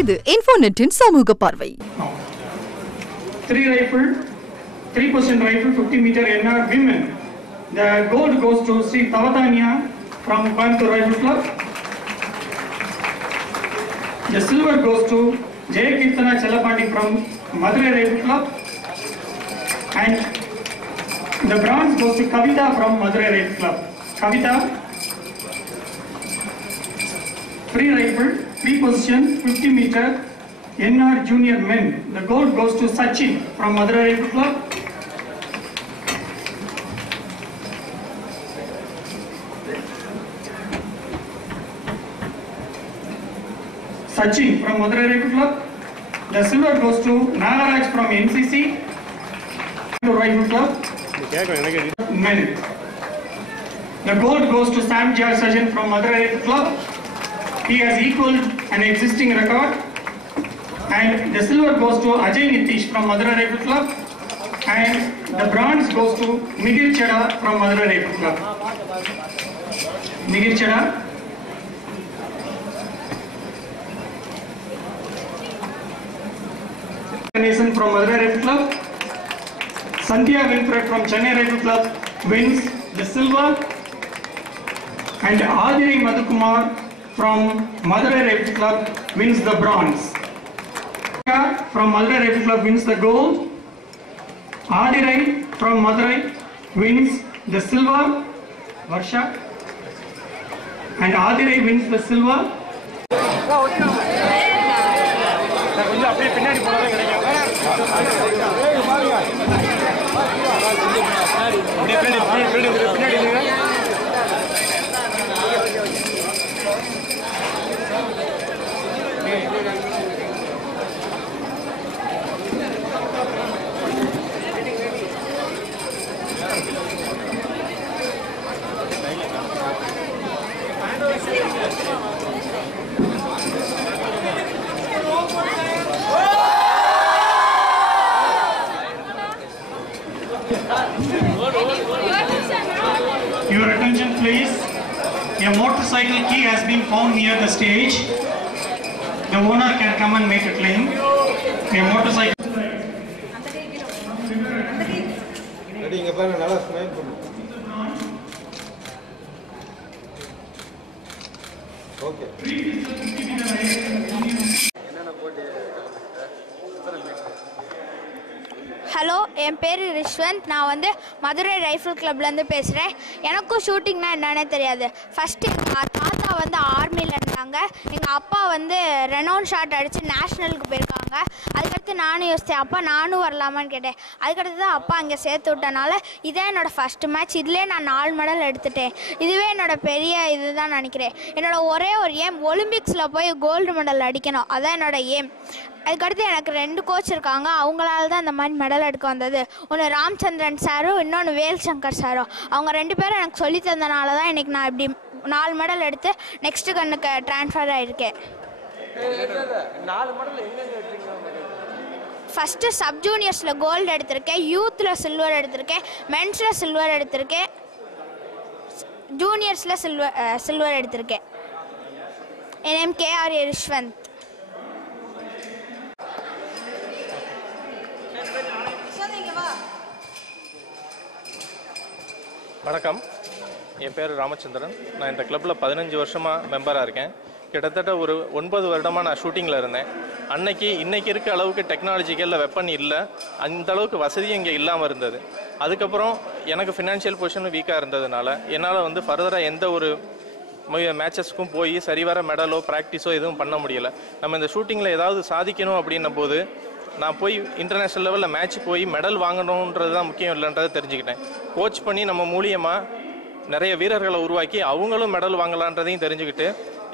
இது இன்ஃபோநெட்டின் சமூக பார்வை three rifle, three person rifle, 50 meter NR women. The gold goes to Sri Tavatanya from Coimbatore Rifle Club. The silver goes to Jaya Kirtana Chalapandi from Madurai Rifle Club. And the bronze goes to Kavita from Madurai Rifle Club. Kavita, free free position, 50 meter, NR junior men. The gold goes to Sachin from Madurai Rifle Club. Sachin from Madurai Rifle Club. The silver goes to Nagaraj from NCC. Rifle Club. Men. The gold goes to Sam Jar Sajan from Madurai Rifle Club. He has equaled an existing record. And the silver goes to Ajay Nitish from Madurai Rifle Club. And the bronze goes to Migir Chada from Madurai Rifle Club. Migir Chada. Nation from Madurai Rifle Club. Sandhya Wilfred from Chennai Rifle Club wins the silver. And Adiri Madhukumar from Madurai Rifle Club wins the bronze. From Madurai Rifle Club wins the gold. Adirai from Madurai wins the silver. Varsha. And Adirai wins the silver. Your A motorcycle key has been found near the stage. The owner can come and make a claim. A motorcycle. Ready hello என் பேர் ரிஷ்வந்த். நான் வந்து Madurai rifle கிளப்லேருந்து பேசுகிறேன் எனக்கும் ஷூட்டிங்னா என்னன்னே தெரியாது. First தாத்தா வந்து ஆர்மியில் போயிருக்காங்க. எங்கள் அப்பா வந்து ரெனோன் ஷாட் அடித்து நேஷ்னலுக்கு போயிருக்காங்க. அதுக்கடுத்து நானும் யோசித்தேன் அப்பா நானும் வரலாமான்னு கேட்டேன். அதுக்கடுத்து தான் அப்பா அங்கே சேர்த்து விட்டனால இதான் என்னோடய ஃபஸ்ட்டு மேட்ச் இதிலே நான் நாலு மெடல் எடுத்துட்டேன். இதுவே என்னோட பெரிய இதுதான் நினைக்கிறேன். என்னோட ஒரே ஒரு ஏம் ஒலிம்பிக்ஸில் போய் கோல்டு மெடல் அடிக்கணும். அதான் என்னோட ஏம் அதுக்கடுத்து எனக்கு ரெண்டு கோச் இருக்காங்க. அவங்களால தான் இந்த மாதிரி மெடல் எடுக்க வந்தது. ஒன்று ராம்சந்திரன் சாரும் இன்னொன்று வேல் சங்கர் சாரும். அவங்க ரெண்டு பேரும் எனக்கு சொல்லி தந்தனால தான் இன்னைக்கு நான் இப்படி நாலு மெடல் எடுத்து நெக்ஸ்ட்டு கண்ணுக்கு ட்ரான்ஸ்ஃபர் ஆகிருக்கேன் ஃபஸ்ட்டு சப் ஜூனியர்ஸில் கோல்டு எடுத்திருக்கேன். யூத்தில் சில்வர் எடுத்திருக்கேன். மென்ஸில் சில்வர் எடுத்திருக்கேன். ஜூனியர்ஸில் சில்வர் சில்வர் எடுத்திருக்கேன். என் நேம் கேஆர் யஷ்வந்த் வணக்கம். என் பேர் ராமச்சந்திரன். நான் இந்த கிளப்பில் பதினஞ்சு வருஷமாக மெம்பராக இருக்கேன். கிட்டத்தட்ட ஒரு ஒன்பது வருடமாக நான் ஷூட்டிங்கில் இருந்தேன். அன்னைக்கு இன்றைக்கி இருக்க அளவுக்கு டெக்னாலஜிக்கலில் வெப்பன் இல்லை. அந்த அளவுக்கு வசதியும் இங்கே இல்லாமல் இருந்தது. அதுக்கப்புறம் எனக்கு ஃபினான்ஷியல் பொசிஷனும் வீக்காக இருந்ததுனால என்னால் வந்து ஃபர்தராக எந்த ஒரு மேட்சஸ்க்கும் போய் சரிவர மெடலோ ப்ராக்டிஸோ எதுவும் பண்ண முடியலை. நம்ம இந்த ஷூட்டிங்கில் ஏதாவது சாதிக்கணும் அப்படின்ன போது நான் போய் இன்டர்நேஷ்னல் லெவலில் மேட்ச் போய் மெடல் வாங்கணுன்றது தான் முக்கியம் இல்லைன்றதை தெரிஞ்சுக்கிட்டேன். கோச் பண்ணி நம்ம மூலியமாக நிறைய வீரர்களை உருவாக்கி அவங்களும் மெடல் வாங்கலான்றதையும் தெரிஞ்சுக்கிட்டு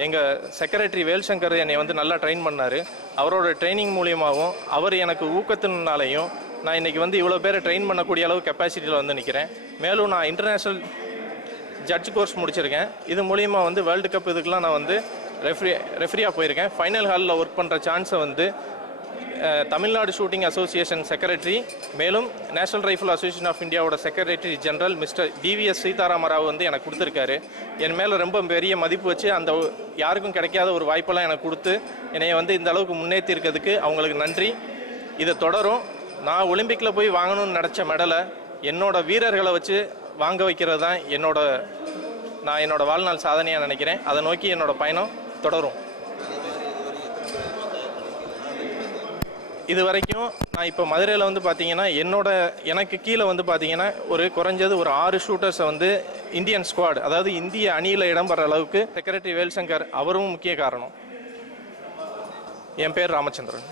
எங்கள் செக்ரட்டரி வேல்சங்கர் என்னை வந்து நல்லா ட்ரெயின் பண்ணார். அவரோட ட்ரைனிங் மூலியமாகவும் அவர் எனக்கு ஊக்கத்தினாலையும் நான் இன்னைக்கு வந்து இவ்வளோ பேரை ட்ரெயின் பண்ணக்கூடிய அளவு கெப்பாசிட்டியில் வந்து நிற்கிறேன் மேலும் நான் இன்டர்நேஷ்னல் ஜட்ஜ் கோர்ஸ் முடிச்சிருக்கேன். இது மூலியமா வந்து வேர்ல்டு கப் இதுக்கெலாம் நான் வந்து ரெஃப்ரி ரெஃப்ரியாக போயிருக்கேன். ஃபைனல் ஹாலில் ஒர்க் பண்ணுற சான்ஸை வந்து தமிழ்நாடு ஷூட்டிங் அசோசியேஷன் செக்ரட்டரி மேலும் நேஷனல் ரைஃபிள் அசோசியேஷன் ஆஃப் இந்தியாவோட secretary general mister TVS Seetharamarao வந்து எனக்கு கொடுத்துருக்காரு. என் மேலே ரொம்ப பெரிய மதிப்பு வச்சு அந்த யாருக்கும் கிடைக்காத ஒரு வாய்ப்பெல்லாம் எனக்கு கொடுத்து என்னைய வந்து இந்த அளவுக்கு முன்னேற்றி இருக்கிறதுக்கு அவங்களுக்கு நன்றி. இதை தொடரும். நான் ஒலிம்பிக்கில் போய் வாங்கணும்னு நினச்ச மெடலை என்னோட வீரர்களை வச்சு வாங்க வைக்கிறது தான் என்னோட நான் என்னோட வாழ்நாள் சாதனையாக நினைக்கிறேன். அதை நோக்கி என்னோட பயணம் தொடரும். இது வரைக்கும் நான் இப்போ மதுரையில் வந்து பார்த்தீங்கன்னா என்னோட எனக்கு கீழே வந்து பார்த்தீங்கன்னா ஒரு குறைஞ்சது ஒரு ஆறு ஷூட்டர்ஸை வந்து இந்தியன் ஸ்குவாட் அதாவது இந்திய அணியில் இடம்பெற அளவுக்கு செக்ரட்டரி வேல்சங்கர் அவரும் முக்கிய காரணம். என் பேர் ராமச்சந்திரன்.